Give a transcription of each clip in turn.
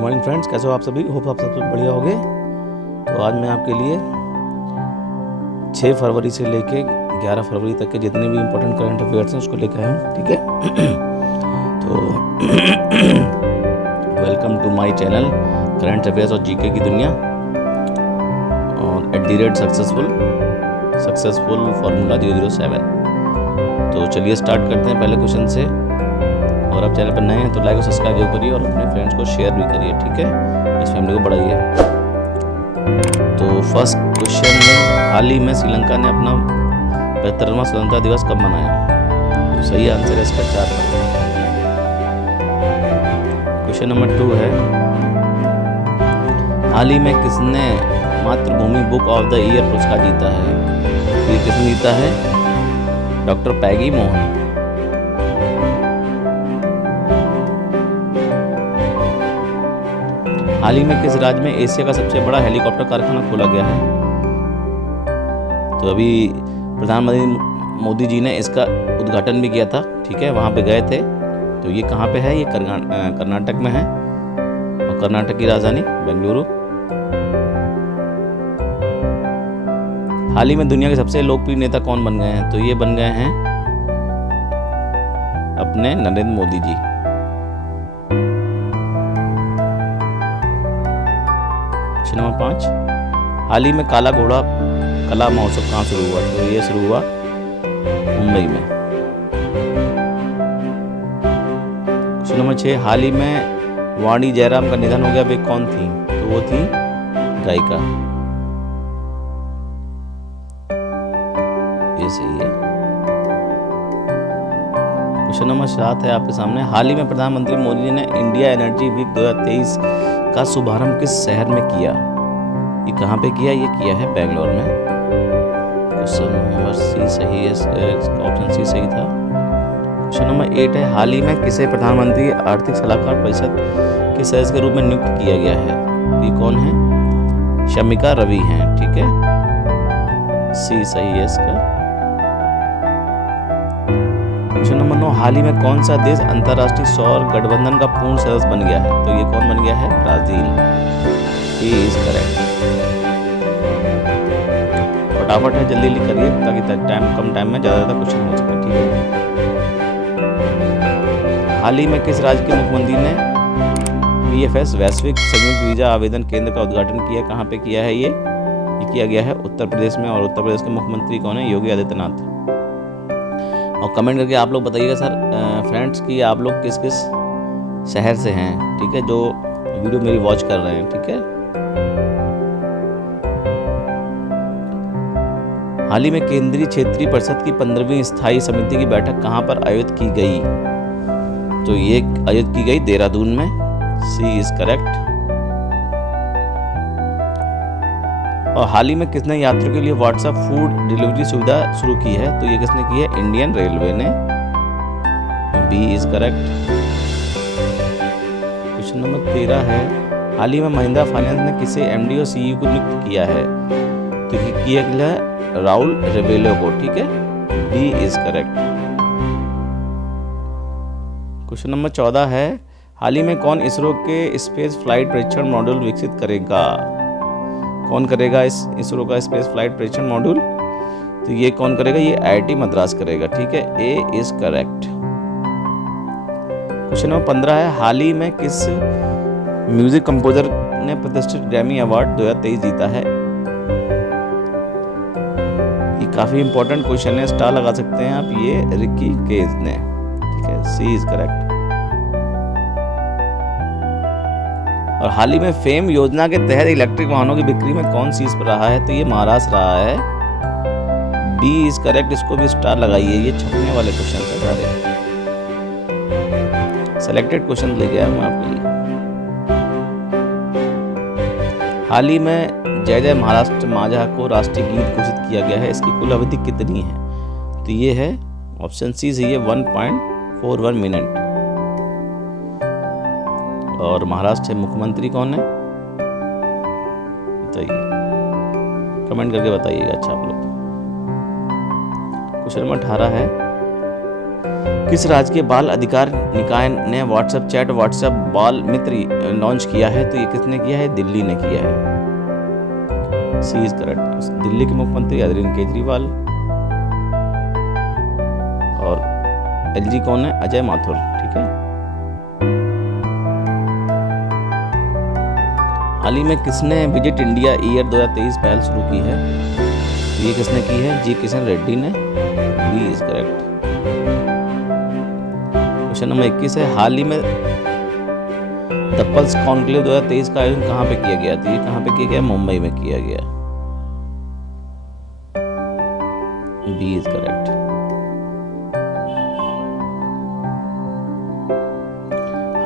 Morning friends, कैसे हो आप सभी। होप आप सब बढ़िया होंगे। तो आज मैं आपके लिए 6 फरवरी से लेके 11 फरवरी तक के जितने भी इम्पोर्टेंट करंट अफेयर्स हैं उसको लेकर आया हूँ, ठीक है। तो welcome to my channel current affairs और जीके की दुनिया और @सक्सेसफुल फार्मूला 007। तो चलिए स्टार्ट करते हैं पहले क्वेश्चन से। और आप चैनल पर नए हैं तो लाइक और सब्सक्राइब जरूर करिए और अपने फ्रेंड्स को शेयर भी करिए, ठीक है। इस फैमिली को बढ़ाइए। तो फर्स्ट क्वेश्चन में, हाल ही में श्रीलंका ने अपना 75वां स्वतंत्रता दिवस कब मनाया? तो सही आंसर है इसका 4 फरवरी। क्वेश्चन नंबर 2 है, हाल ही में किसने मातृभूमि बुक ऑफ द ईयर पुरस्कार जीता है? ये किसने जीता है? डॉक्टर पैगी मोहन। हाल ही में किस राज्य में एशिया का सबसे बड़ा हेलीकॉप्टर कारखाना खोला गया है? तो अभी प्रधानमंत्री मोदी जी ने इसका उद्घाटन भी किया था, ठीक है, वहाँ पे गए थे। तो ये कहाँ पे है? ये कर्नाटक में है और कर्नाटक की राजधानी बेंगलुरु। हाल ही में दुनिया के सबसे लोकप्रिय नेता कौन बन गए हैं? तो ये बन गए हैं अपने नरेंद्र मोदी जी। नंबर 5, हाल ही में काला घोड़ा कला महोत्सव कहाँ शुरू हुआ? तो ये शुरू हुआ मुंबई में। क्वेश्चन नंबर 6, हाल ही में वाणी जयराम का निधन हो गया, वे कौन थी? तो वो थी गायिका। ये सही है। क्वेश्चन नंबर 7 है आपके सामने, हाल ही में प्रधानमंत्री मोदी ने इंडिया एनर्जी वीक 2023 का शुभारंभ किस शहर में किया? ये कहाँ पे किया? ये किया है बेंगलोर में। क्वेश्चन नंबर सी सही है, ऑप्शन सी सही था। क्वेश्चन नंबर 8 है, हाल ही में किसे प्रधानमंत्री आर्थिक सलाहकार परिषद के सदस्य के रूप में नियुक्त किया गया है? ये कौन है? शमिका रवि हैं, ठीक है, सी सही है इसका। क्वेश्चन नंबर 9, हाल ही में कौन सा देश अंतर्राष्ट्रीय सौर गठबंधन का पूर्ण सदस्य बन गया है? तो ये कौन बन गया है? ब्राजील। ये इज करेक्ट। फटाफट है, जल्दी करिए ताकि कम टाइम में ज़्यादा क्वेश्चन हो सके, ठीक है। हाल ही में किस राज्य के मुख्यमंत्री ने VFS वैश्विक संयुक्त वीजा आवेदन केंद्र का उद्घाटन किया? कहाँ पे किया है? ये किया गया है उत्तर प्रदेश में। और उत्तर प्रदेश के मुख्यमंत्री कौन है? योगी आदित्यनाथ। और कमेंट करके आप लोग बताइएगा सर फ्रेंड्स कि आप लोग किस किस शहर से हैं, ठीक है, जो वीडियो मेरी वॉच कर रहे हैं, ठीक है। हाल ही में केंद्रीय क्षेत्रीय परिषद की 15वीं स्थायी समिति की बैठक कहां पर आयोजित की गई? तो ये आयोजित की गई देहरादून में। सी इज करेक्ट। और हाल ही में किसने यात्रियों के लिए व्हाट्सएप फूड डिलीवरी सुविधा शुरू की है? तो ये किसने की है? इंडियन रेलवे ने। B is correct. Question number 13 है, हाल ही में महिंद्रा फाइनेंस ने किसे MD और CEO को नियुक्त किया है? तो ये किया गया है राहुल रेवेलो को, ठीक है, B is correct. Question number 14 है, हाल ही में कौन इसरो के स्पेस फ्लाइट परीक्षण मॉड्यूल विकसित करेगा? कौन करेगा इसरो का स्पेस फ्लाइट परीक्षण मॉड्यूल? तो ये कौन करेगा? ये IIT मद्रास करेगा, ठीक है, ए इज करेक्ट। क्वेश्चन नंबर 15 है, हाल ही में किस म्यूजिक कंपोजर ने प्रतिष्ठित ग्रैमी अवार्ड 2023 जीता है? ये काफी इंपॉर्टेंट क्वेश्चन है, स्टार लगा सकते हैं आप। ये रिकी केज ने, ठीक है, सी इज करेक्ट। और हाल ही में फेम योजना के तहत इलेक्ट्रिक वाहनों की बिक्री में कौन शीर्ष पर रहा है? तो ये महाराष्ट्र रहा है। B is correct. इसको भी स्टार लगाइए, ये छपने वाले क्वेश्चन है सारे, सिलेक्टेड क्वेश्चन लेके आया मैं आपके लिए। हाल ही में जय जय महाराष्ट्र माझा को राष्ट्रीय गीत घोषित किया गया है, इसकी कुल अवधि कितनी है? तो ये है ऑप्शन सी सही है, 1.41 मिनट। और महाराष्ट्र के मुख्यमंत्री कौन है? बताइए, कमेंट करके बताइएगा। अच्छा आप लोग। क्वेश्चन नंबर 18 है, किस राज्य के बाल अधिकार निकाय ने व्हाट्सएप चैट व्हाट्सएप बाल मित्र लॉन्च किया है? तो ये किसने किया है? दिल्ली ने किया है। सी इज करेक्ट। दिल्ली के मुख्यमंत्री अरविंद केजरीवाल। और एलजी कौन है? अजय माथुर। ठीक है। हाल ही में किसने विजिट इंडिया ईयर 2023 पहल शुरू की है? तो ये किसने की है? जी किशन रेड्डी ने। B is correct. Question number 21 है, हाल ही में द पल्स कॉन्क्लेव 2023 का आयोजन कहाँ पे किया गया? तो ये कहाँ पे किया गया? मुंबई में किया गया। B is correct.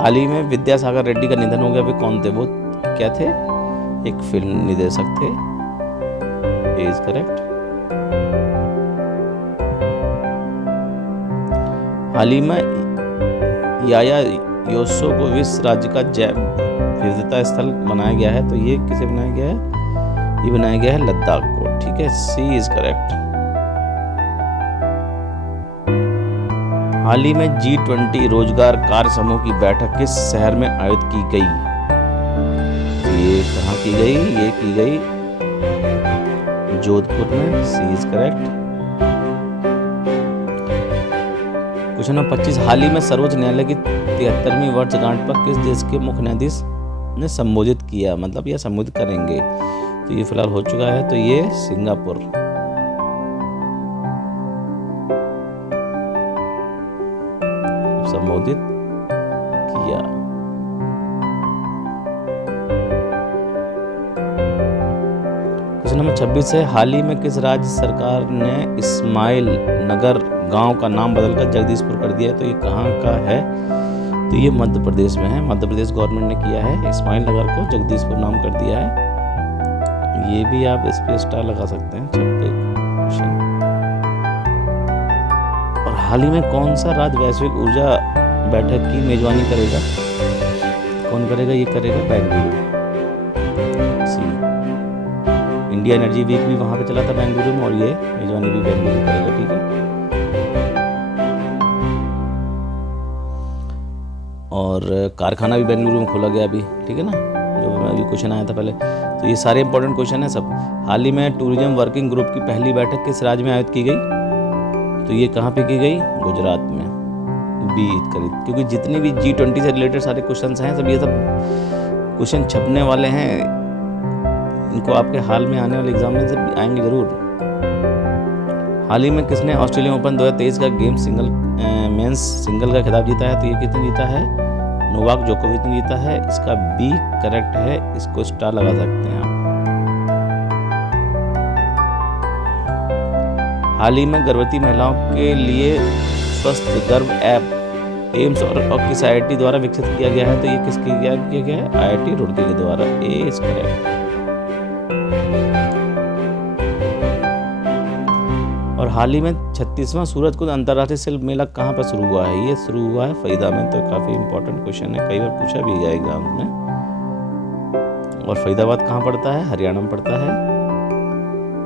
हाल ही में विद्यासागर रेड्डी का निधन हो गया। वे कौन थे? वो क्या थे? एक फिल्म निर्देशक थे। ए इज करेक्ट। हाल ही में याया योसो को विश्व राज्य का जैव विविधता स्थल बनाया गया है। तो ये किसे बनाया गया है? ये बनाया गया है लद्दाख को। ठीक है। सी इज करेक्ट। हाल ही में G20 रोजगार कार्य समूह की बैठक किस शहर में आयोजित की गई? ये कहाँ की गई? ये की गई जोधपुर में। सी इज करेक्ट। क्वेश्चन नंबर 25, हाल ही में सर्वोच्च न्यायालय की 73वीं वर्षगांठ पर किस देश के मुख्य न्यायाधीश ने संबोधित किया? मतलब यह संबोधित करेंगे। तो ये फिलहाल हो चुका है। तो ये सिंगापुर। संबोधित किया। क्वेश्चन नंबर 26 है, हाल ही में किस राज्य सरकार ने इस्माइल नगर गांव का नाम बदलकर जगदीशपुर कर दिया है? तो ये कहाँ का है? तो ये मध्य प्रदेश में है। मध्य प्रदेश गवर्नमेंट ने किया है, इस्माइल नगर को जगदीशपुर नाम कर दिया है। ये भी आप इस पे स्टार लगा सकते हैं। 26 और हाल ही में कौन सा राज्य वैश्विक ऊर्जा बैठक की मेजबानी करेगा? कौन करेगा? ये करेगा बेंगलुरु। इंडिया एनर्जी वीक भी वहां पे चला था बेंगलुरु में, और ये मेजबानी भी बेंगलुरु करेगा। ठीक है। और कारखाना भी बेंगलुरु में खोला गया अभी। ठीक है ना, जो अभी क्वेश्चन आया था पहले। तो ये सारे इंपॉर्टेंट क्वेश्चन है सब। हाल ही में टूरिज्म वर्किंग ग्रुप की पहली बैठक किस राज्य में आयोजित की गई? तो ये कहाँ पे की गई? गुजरात में। बी करीब, क्योंकि जितनी भी G20 से रिलेटेड सारे क्वेश्चन हैं सब, ये सब क्वेश्चन छपने वाले हैं। इनको आपके हाल में आने वाले एग्जाम में से आएंगे जरूर। हाल ही में किसने ऑस्ट्रेलियन ओपन 2023 का गेम सिंगल मेंस सिंगल का खिताब जीता है? तो ये किसने जीता है? नोवाक जोकोविच ने जीता है। इसका बी करेक्ट है। इसको स्टार लगा सकते हैं आप। हाल ही में गर्भवती महिलाओं के लिए स्वस्थ गर्भ ऐप एम्स और किस IIT द्वारा विकसित किया गया है? तो ये किसके किया गया है? IIT रुड़की के द्वारा। ए इज करेक्ट। और हाल ही में 36वां सूरजकुंड अंतर्राष्ट्रीय शिल्प मेला कहाँ पर शुरू हुआ है? ये शुरू हुआ है फरीदा में। तो काफी इंपॉर्टेंट क्वेश्चन है, कई बार पूछा भी गया एग्जाम में। और फरीदाबाद कहाँ पड़ता है? हरियाणा में पड़ता है।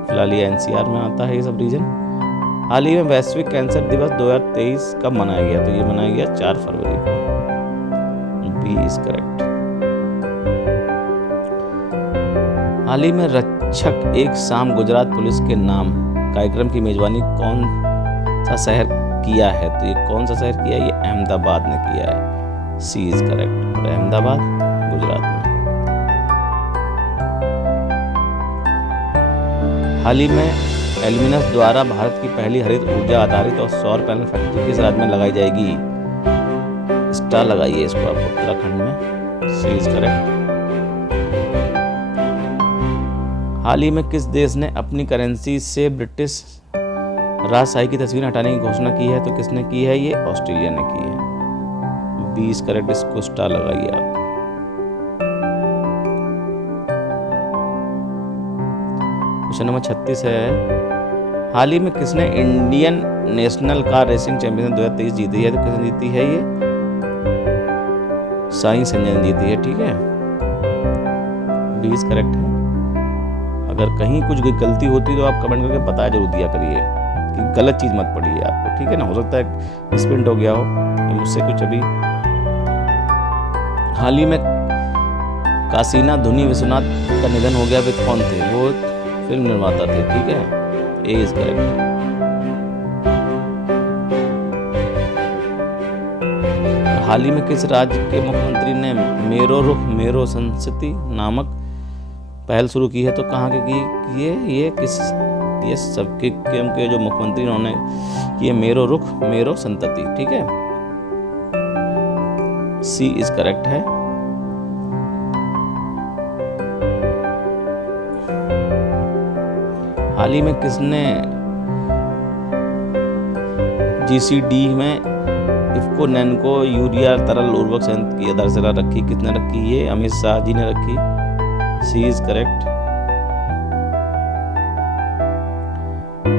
फिलहाल ये NCR में आता है ये सब रीजन। हाल ही में वैश्विक कैंसर दिवस 2023 कब मनाया गया? तो ये मनाया गया 4 फरवरी को। B is correct. हाल ही में रक्षक एक शाम गुजरात पुलिस के नाम कार्यक्रम की मेजबानी कौन सा शहर किया है? तो ये कौन सा शहर किया है? ये अहमदाबाद ने किया है। सी इज करेक्ट। और अहमदाबाद गुजरात में। हाल ही में एल्यूमिनस द्वारा भारत की पहली हरित ऊर्जा आधारित और सौर पैनल फैक्ट्री किस राज्य में लगाई जाएगी? स्टार लगाइए इसको आप, उत्तराखंड में। सी इज करेक्ट। हाल ही में किस देश ने अपनी करेंसी से ब्रिटिश राजशाही की तस्वीर हटाने की घोषणा की है? तो किसने की है? ये ऑस्ट्रेलिया ने की है। B is correct. इसको स्टार लगाइए आप। क्वेश्चन नंबर 36 है, हाल ही में किसने Indian national car racing championship 2023 जीती है? तो किसने जीती है? ये साई संजय जीती है। ठीक है। बी इज करेक्ट है। अगर कहीं कुछ गलती होती तो आप कमेंट करके बताया जरूर दिया करिए कि गलत चीज़ मत पढ़िए आपको, ठीक है ना। हो सकता है मिसप्रिंट हो गया हो मुझसे कुछ अभी। हाल ही में कासीना धुनी विश्वनाथ का निधन हो गया, वे कौन थे? वो फिल्म निर्माता थे, ठीक है। ए इज करेक्ट। हाल ही में किस राज्य के मुख्यमंत्री ने मेरो रुख मेरो संस्कृति नामक पहल शुरू की है? तो कहाँ के की ये किस, ये सबके के जो मुख्यमंत्री उन्होंने किए मेरो रुख मेरो संतति, ठीक है। सी इज करेक्ट है। हाल ही में किसने GCD में इफ्को नैनको यूरिया तरल उर्वरक संयंत्र की आधारशिला रखी? किसने रखी? ये अमित शाह जी ने रखी। सी इज करेक्ट।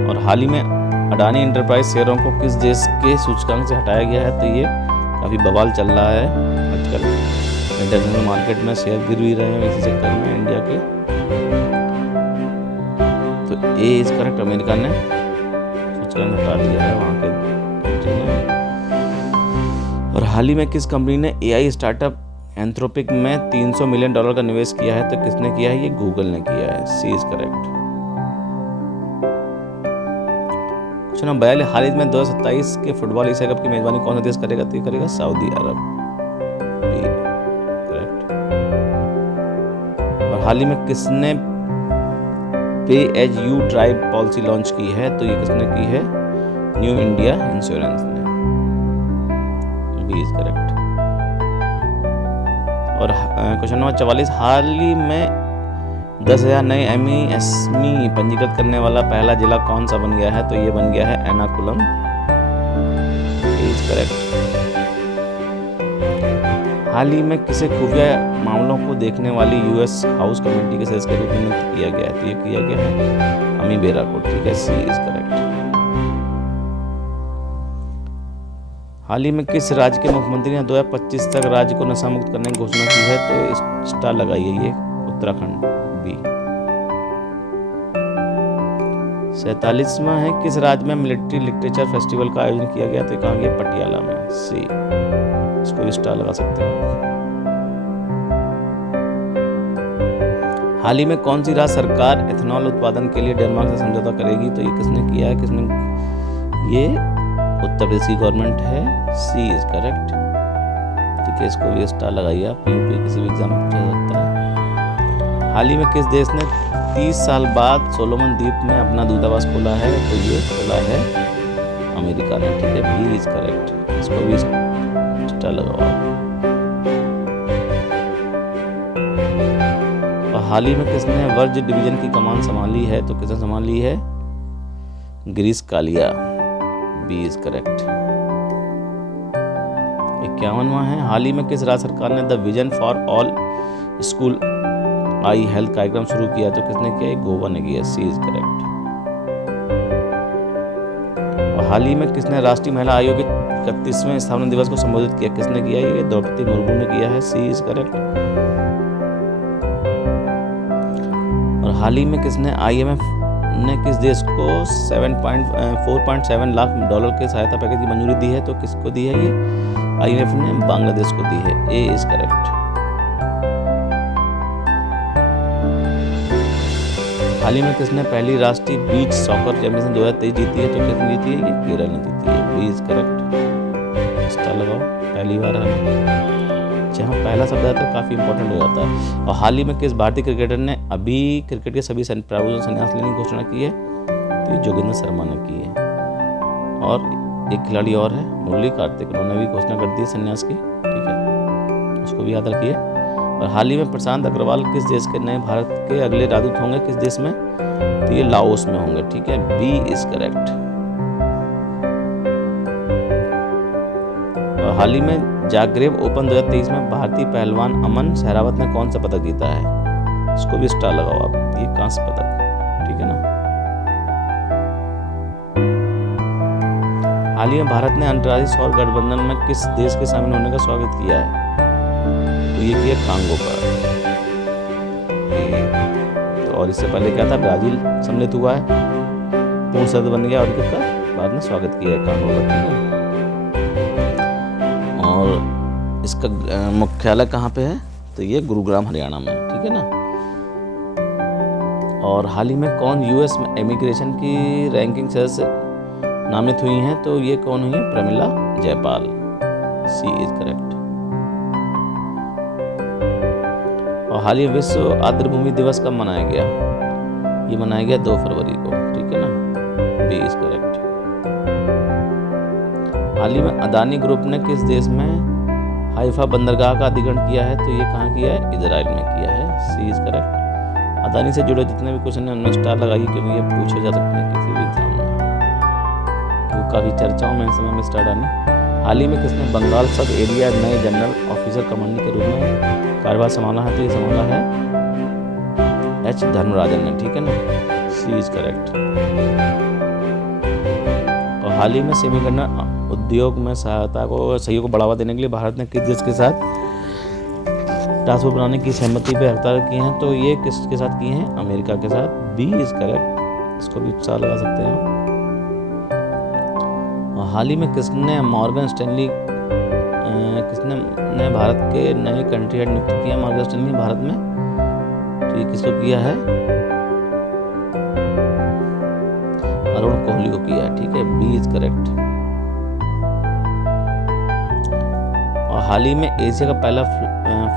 और हाल ही में अडानी एंटरप्राइज शेयरों को किस देश के सूचकांक से हटाया गया है? तो ये काफ़ी बवाल चल रहा है आजकल इंटरनेशनल मार्केट में, शेयर गिर भी रहे हैं इसी चक्कर में इंडिया के। तो ए इज करेक्ट, अमेरिका ने सूचकांक हटा दिया है वहाँ के कंट्री ने। और हाल ही में किस कंपनी ने AI स्टार्टअप एंथ्रोपिक में $300 मिलियन का निवेश किया है? तो किसने किया है? ये गूगल ने किया है। सी इज करेक्ट। क्वेश्चन नंबर 42, हाल ही में 2027 के फुटबॉल एशिया कप की मेजबानी कौन सा देश करेगा? तो ये करेगा सऊदी अरब। B correct. और हाल ही में किसने pay as you drive policy launch की है? तो ये किसने की है? न्यू इंडिया इंश्योरेंस ने। B is correct. और क्वेश्चन नंबर 44, हाल ही में 10,000 नए एमएसएमई पंजीकृत करने वाला पहला जिला कौन सा बन गया है? तो ये बन गया है एर्नाकुलम। Is correct. हाल ही में किसे खुफिया मामलों को देखने वाली US हाउस कमेटी के सदस्य के रूप में नियुक्त किया गया है? तो ये किया गया है अमी बेरा को, ठीक है। सी इज करेक्ट। हाल ही में किस राज्य के मुख्यमंत्री ने 2025 तक राज्य को नशा मुक्त करने की घोषणा की है? तो स्टार लगाइए, ये उत्तराखंड। बी। 47वां है, किस राज्य में मिलिट्री लिटरेचर फेस्टिवल का आयोजन किया गया? तो कहाँ गया? पटियाला में। सी, इसको भी स्टार लगा सकते हैं। हाल ही में कौन सी राज्य सरकार एथेनॉल उत्पादन के लिए डेनमार्क से समझौता करेगी? तो ये किसने किया है? किसने? ये उत्तर प्रदेश की गवर्नमेंट है। सी इज करेक्ट, ठीक है। इसको भी स्टार लगाइए आप, यूपी किसी भी एग्जाम में पूछा सकता है। हाल ही में किस देश ने 30 साल बाद सोलोमन द्वीप में अपना दूतावास खोला है? तो ये खोला है अमेरिका ने, ठीक है। बी इज करेक्ट, इसको भी स्टार लगाओ। और हाल ही में किसने वर्ज डिवीजन की कमान संभाली है? तो किसने संभाली है? Girish Kalia. B is correct. 51वां है, हाल ही में किस राज्य सरकार ने the vision for all school eye health कार्यक्रम शुरू किया? तो किसने किया? गोवा ने किया। C is correct. और हाल ही में किसने राष्ट्रीय महिला आयोग के 31वें स्थापना दिवस को संबोधित किया? किसने किया? ये द्रौपदी मुर्मू ने किया है। सी इज करेक्ट। और हाल ही में किसने IMF ने किस देश को 4.7 लाख डॉलर के सहायता पैकेज की मंजूरी दी है? तो किसको दी है? ये IMF ने बांग्लादेश को दी है। ए इज करेक्ट। हाल ही में किसने पहली राष्ट्रीय बीच सॉकर चैंपियनशिप 2023 जीती है? तो किसने जीती है? ये केरल ने जीती है। बी इज करेक्ट, स्टार लगाओ। पहली बार है, जहाँ पहला शब्द आता है काफ़ी इंपॉर्टेंट हो जाता है। और हाल ही में किस भारतीय क्रिकेटर ने अभी क्रिकेट के सभी प्रावधानों से संन्यास लेने की घोषणा की है? तो ये जोगिंदर शर्मा ने की है। और एक खिलाड़ी और है मुरली कार्तिक, उन्होंने भी घोषणा कर दी संन्यास की, ठीक है, उसको भी याद रखिए। और हाल ही में प्रशांत अग्रवाल किस देश के नए भारत के अगले राजदूत होंगे? किस देश में? तो ये लाओस में होंगे, ठीक है। B is correct. और हाल ही में जाग्रेब ओपन 2023 में भारतीय पहलवान अमन सहरावत ने कौन सा पदक जीता है? इसको भी स्टार लगाओ आप, ये कांस्य पदक, ठीक है ना। हाल ही में भारत ने अंतर्राष्ट्रीय सौर गठबंधन में किस देश के शामिल होने का स्वागत किया है? तो ये किया कांगो का। तो और इससे पहले क्या था? ब्राजील सम्मिलित हुआ है। पूर्ण सदस्य बन गया और किसका भारत ने स्वागत किया है कांगो का, ठीक है। और इसका मुख्यालय कहाँ पे है, तो ये गुरुग्राम हरियाणा में, ठीक है ना। और हाल ही में कौन यूएस में इमिग्रेशन की रैंकिंग से नामित हुई हैं, तो ये कौन हुई है, प्रमिला जयपाल, सी इज करेक्ट। और हाल ही विश्व आर्द्रभूमि दिवस कब मनाया गया, ये मनाया गया 2 फरवरी को, ठीक है ना, बी इज करेक्ट। हाल ही में अदानी ग्रुप ने किस देश में हाइफा बंदरगाह का अधिग्रहण किया है, तो ये कहाँ किया है, इजराइल में किया है, सी इज करेक्ट। अदानी से जुड़े जितने भी क्वेश्चन हैं उनमें स्टार लगाइए क्योंकि ये पूछे जा सकते हैं किसी भी एग्जाम में, क्योंकि काफ़ी चर्चाओं में इस समय में स्टार डालने। हाल ही में किसने बंगाल सब एरिया नए जनरल ऑफिसर कमांडर के रूप में कार्यभार संभाला है, तो ये संभाला है एच धर्मराजन ने, ठीक है ना, सी इज करेक्ट। और हाल ही में सेमीकंडक्टर उद्योग में सहयोग को बढ़ावा देने के लिए भारत ने किस देश के साथ ट्रांसपोर्ट बनाने की सहमति पे हस्ताक्षर किए हैं, तो ये किसके साथ किए हैं, अमेरिका के साथ, बी इज करेक्ट। इसको भी चार लगा सकते हैं। और हाल ही में किसने मॉर्गन स्टैनली किसने भारत के नए कंट्री हेड नियुक्त किया, मॉर्गन स्टैनली भारत में, तो ये किसको किया है, अरुण कोहली को किया है, ठीक है, बी इज करेक्ट। और हाल ही में एशिया का पहला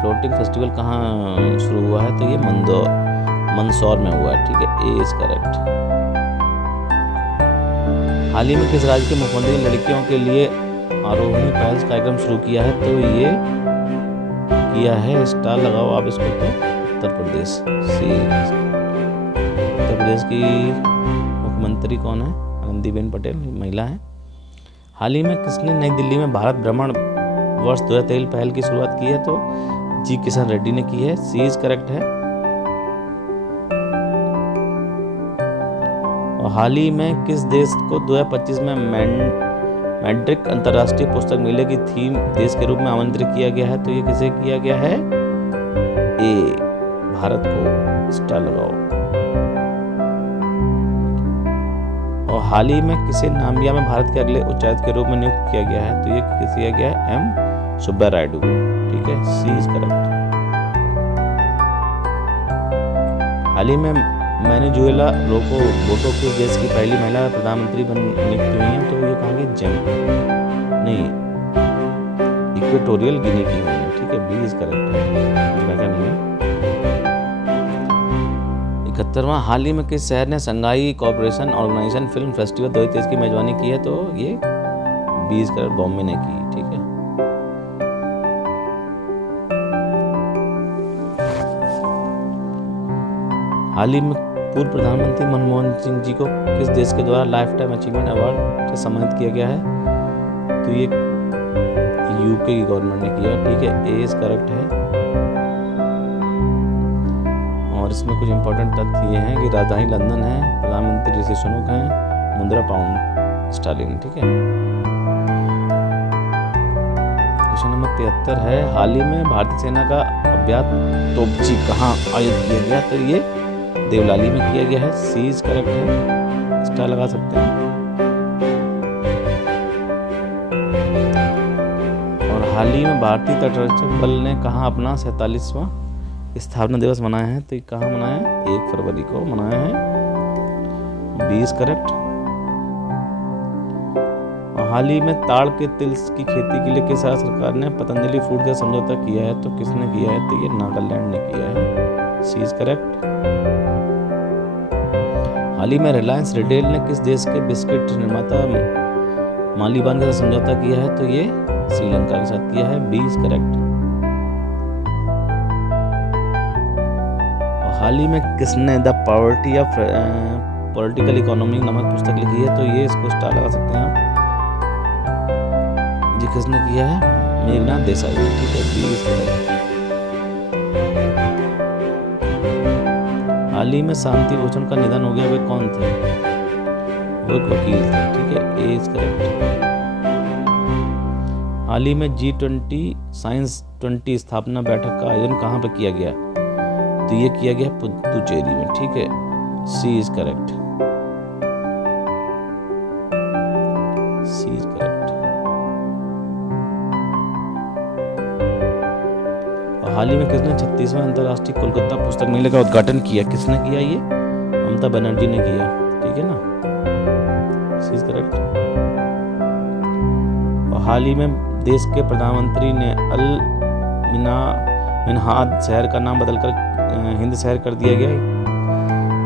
फ्लोटिंग फेस्टिवल कहाँ शुरू हुआ है, तो ये मंदसौर में हुआ है, ठीक है, ए इज करेक्ट। हाल ही में किस राज्य के मुख्यमंत्री ने लड़कियों के लिए आरोहणी पहल कार्यक्रम शुरू किया है, तो ये किया है, स्टार लगाओ आप इसको, तो उत्तर प्रदेश, सी। उत्तर प्रदेश की मुख्यमंत्री कौन है, आनंदीबेन पटेल, महिला है। हाल ही में किसने नई दिल्ली में भारत भ्रमण वर्ष 2023 पहल की शुरुआत की है, तो जी किशन रेड्डी ने की है, सी इज करेक्ट है। और हाल ही में किस देश को 2025 में मैड्रिड अंतर्राष्ट्रीय पुस्तक मेले की थीम देश के रूप में आमंत्रित किया गया है, तो ये किसे किया गया है, ए भारत को, स्टार लगाओ। और हाल ही में किसे नामिबिया में भारत के अगले उच्चायुक्त के रूप में नियुक्त किया गया है, तो ये किया गया है एम सुब्बा रायडू को, ठीक है, सी इज करेक्ट। हाल ही में वेनेजुएला बोटो किस देश की पहली महिला प्रधानमंत्री नियुक्त हुई हैं, तो ये कहाँ की, नहीं, इक्वेटोरियल गिनी की हुई है, ठीक है, बी इज करेक्ट है। 71वां हाल ही में किस शहर ने Shanghai corporation organisation film festival 2023 की मेजबानी की है, तो ये बी इज करेक्ट, बॉम्बे ने की, ठीक है। हाल ही में पूर्व प्रधानमंत्री मनमोहन सिंह जी को किस देश के द्वारा लाइफ टाइम अचीवमेंट अवार्ड से सम्मानित किया गया है, तो ये यूके की गवर्नमेंट ने किया, ठीक है, ए इज करेक्ट है। और इसमें कुछ इंपॉर्टेंट तथ्य ये हैं कि राजधानी लंदन है, प्रधानमंत्री ऋषि सुनक हैं, मुद्रा पाउंड स्टर्लिंग, ठीक है। क्वेश्चन नंबर 73 है, हाल ही में भारतीय सेना का अभ्यास तोपची कहाँ आयोजित किया गया, तो ये देवलाली में किया गया है, सी इज करेक्ट है, स्टार लगा सकते हैं। और हाल ही में भारतीय तटरक्षक बल ने कहाँ अपना 47वां स्थापना दिवस मनाया है, तो कहाँ मनाया है, 1 फरवरी को मनाया है, बी इज करेक्ट। और हाल ही में ताड़ के तिल की खेती के लिए किस सरकार ने पतंजलि फूड का समझौता किया है, तो किसने किया है, तो ये नागालैंड ने किया है, सी इज करेक्ट। हाल ही में रिलायंस रिटेल ने किस देश के बिस्किट निर्माता मालीबान के साथ समझौता किया है, तो ये श्रीलंका के साथ किया है, बी इज करेक्ट। और हाल ही में किसने the poverty of political economy नामक पुस्तक लिखी है, तो ये इसको स्टार लगा सकते हैं आप, ये किसने किया है, मेघनाथ देसाई, ठीक है, बी इज करेक्ट। हाल ही में शांति भूषण का निधन हो गया, वे कौन थे, वो एक वकील थे, ठीक है, ए इज करेक्ट। हाल ही में G20 साइंस 20 स्थापना बैठक का आयोजन कहाँ पर किया गया, तो ये किया गया पुदुचेरी में, ठीक है, सी इज करेक्ट। हाल ही में किसने 36वें अंतर्राष्ट्रीय कोलकाता पुस्तक मेले का उद्घाटन किया? किसने किया? ये ममता बनर्जी ने किया, ठीक है ना, इज करेक्ट। और हाल ही में देश के प्रधानमंत्री ने अल मिनहाद शहर का नाम बदलकर हिंद शहर कर दिया गया है।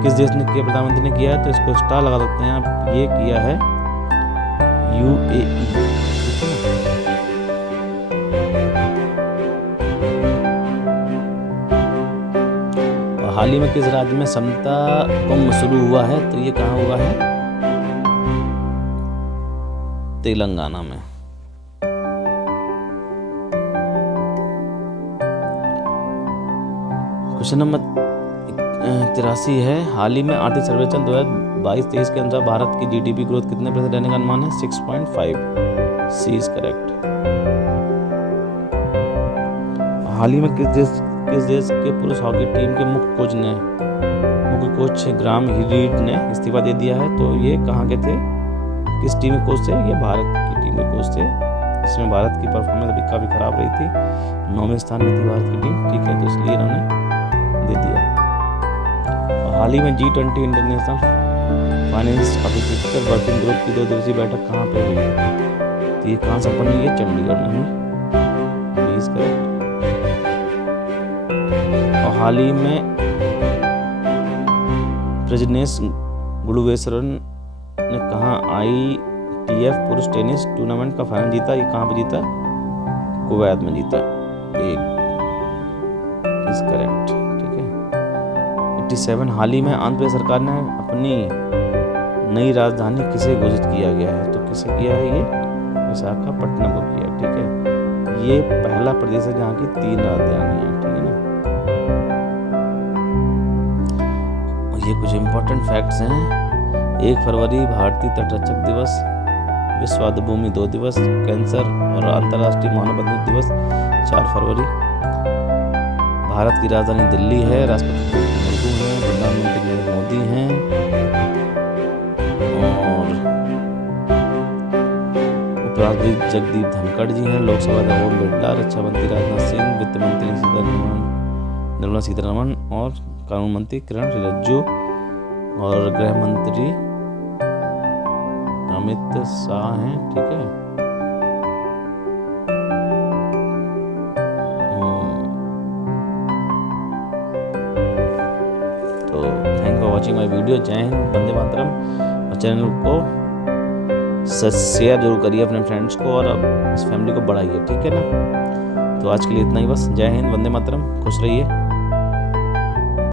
किस देश ने किया? प्रधानमंत्री ने किया है, तो इसको स्टार लगा सकते हैं आप। ये किया है UAE। हाल ही में किस राज्य में समता कुंभ शुरू हुआ है? तो ये कहाँ हुआ है? तेलंगाना में। क्वेश्चन नंबर 83 है, हाल ही में आर्थिक सर्वेक्षण 2022-23 के अनुसार भारत की GDP ग्रोथ कितने % रहने का अनुमान है? 6.5। सी इज करेक्ट। हाल ही में किस देश के पुरुष हॉकी टीम के मुख्य कोच ग्राम रीड ने इस्तीफा दे दिया है? तो ये कहाँ के थे, किस टीम के कोच थे? ये भारत की टीम के कोच थे, जिसमें भारत की परफॉर्मेंस अभी काफ़ी खराब रही थी। 9वें स्थान में थी भारत की टीम, ठीक है, तो इसलिए इन्होंने दे दिया। और हाल ही में G20 international finance architecture working group की 2 दिवसीय बैठक कहाँ पे हुई? तो ये कहाँ संपन्न हुई है? चंडीगढ़ में हुई। B is correct. और हाल ही में प्रजनेश गुणवेश्वरन ने कहाँ ITF पुरुष टेनिस टूर्नामेंट का फाइनल जीता? ये कहाँ पे जीता? कुवैत में जीता। एक इज करेक्ट, ठीक है। 87 हाल ही में आंध्र प्रदेश सरकार ने अपनी नई राजधानी किसे घोषित किया गया है? तो किसे किया है? ये विशाखापट्टनम को किया, ठीक है। ये पहला प्रदेश है जहाँ की 3 राजधानी है, ठीक है ना। ये कुछ इंपॉर्टेंट फैक्ट्स हैं। 1 फरवरी भारतीय तटरक्षक दिवस, विश्व आर्द्रभूमि 2 दिवस, कैंसर और अंतर्राष्ट्रीय मानव बंधुत्व दिवस 4 फरवरी। भारत की राजधानी दिल्ली है, राष्ट्रपति मुर्मू हैं, प्रधानमंत्री नरेंद्र मोदी हैं, और उपराष्ट्रपति जगदीप धनखड़ जी हैं, लोकसभा का ओम बिरला, रक्षा मंत्री राजनाथ सिंह, वित्त मंत्री निर्मला सीतारमण और कानून मंत्री किरण रिजिजू और गृह मंत्री अमित शाह हैं, ठीक है। तो thank for watching my video. जय हिंद, वंदे मातरम। और चैनल को शेयर जरूर करिए अपने फ्रेंड्स को और इस फैमिली को बढ़ाइए, ठीक है ना। तो आज के लिए इतना ही बस। जय हिंद, वंदे मातरम, खुश रहिए।